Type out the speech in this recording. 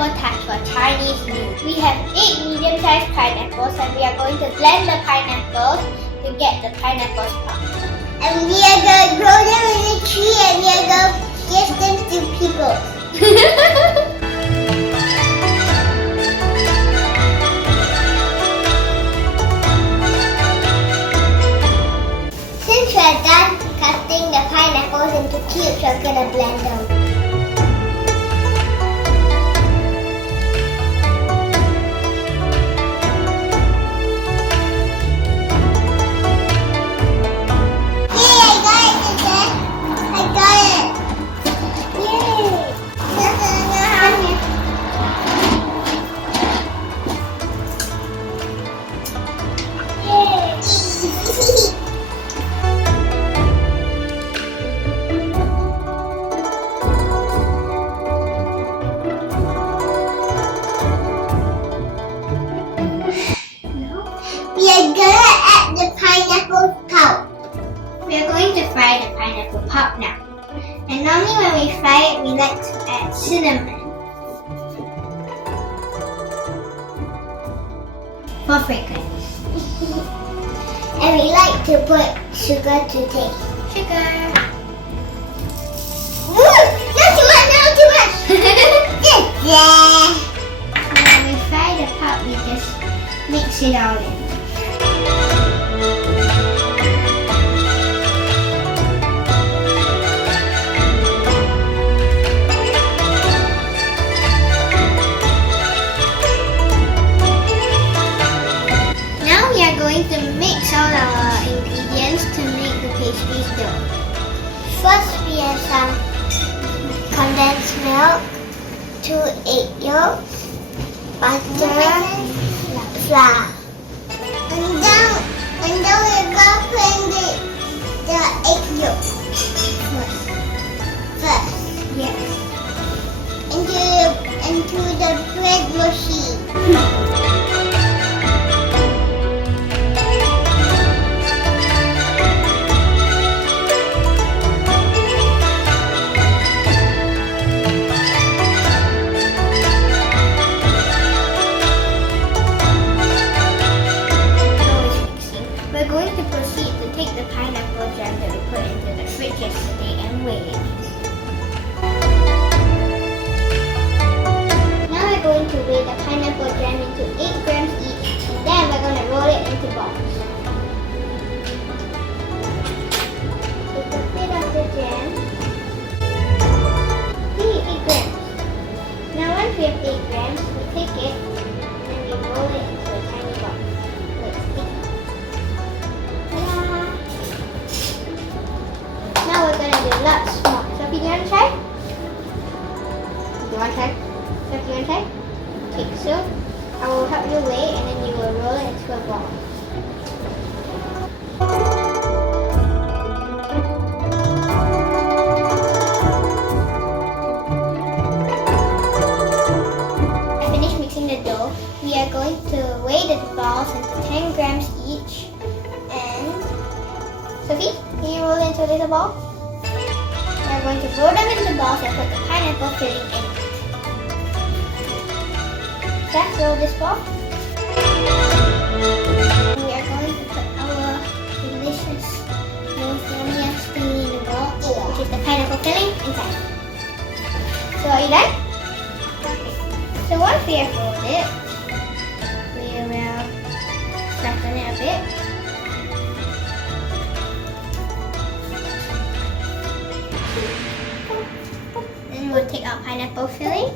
pineapple tarts for Chinese New Year. We have 8 medium-sized pineapples and we are going to blend the pineapples to get the pineapples pop. And we are going to grow them in a tree and we are going to give them to people. Since we are done cutting the pineapples into cubes, we're going to blend them. We are gonna add the pineapple pulp. We are going to fry the pineapple pulp now. And normally when we fry it, we like to add cinnamon for fragrance. And we like to put sugar to taste. Sugar. Ooh, not too much, not too much. Yeah. When we fry the pulp, we just mix it all in. Now we are going to mix all our ingredients to make the pastry dough. First, we have some condensed milk, 2 egg yolks, butter, flour. And then we're going to put in the egg yolk first. Yes. Into the bread machine. We're going to proceed to take the pineapple jam that we put into the fridge yesterday and weigh it. Now we're going to weigh the pineapple jam into 8 grams each, and then we're going to roll it into balls. Take a bit of the jam. 8 grams. Now once we have 8 grams, we take it and we roll it into a tiny ball. Now we're going to do lots more. Sophie, do you want to try? Do you want to try? Sophie, do you want to try? Okay, so I will help you weigh and then you will roll it into a ball. I finished mixing the dough. We are going to weigh the balls into 10 grams each. And Sophie, can you roll it into a little ball? We're going to roll them into balls and put the pineapple filling in. Seth, roll this ball. We are going to put our delicious, most yummiest thing in the ball, which is the pineapple filling, inside. So are you done? Okay. So once we have rolled it, we will flatten it a bit. Then we'll take our pineapple filling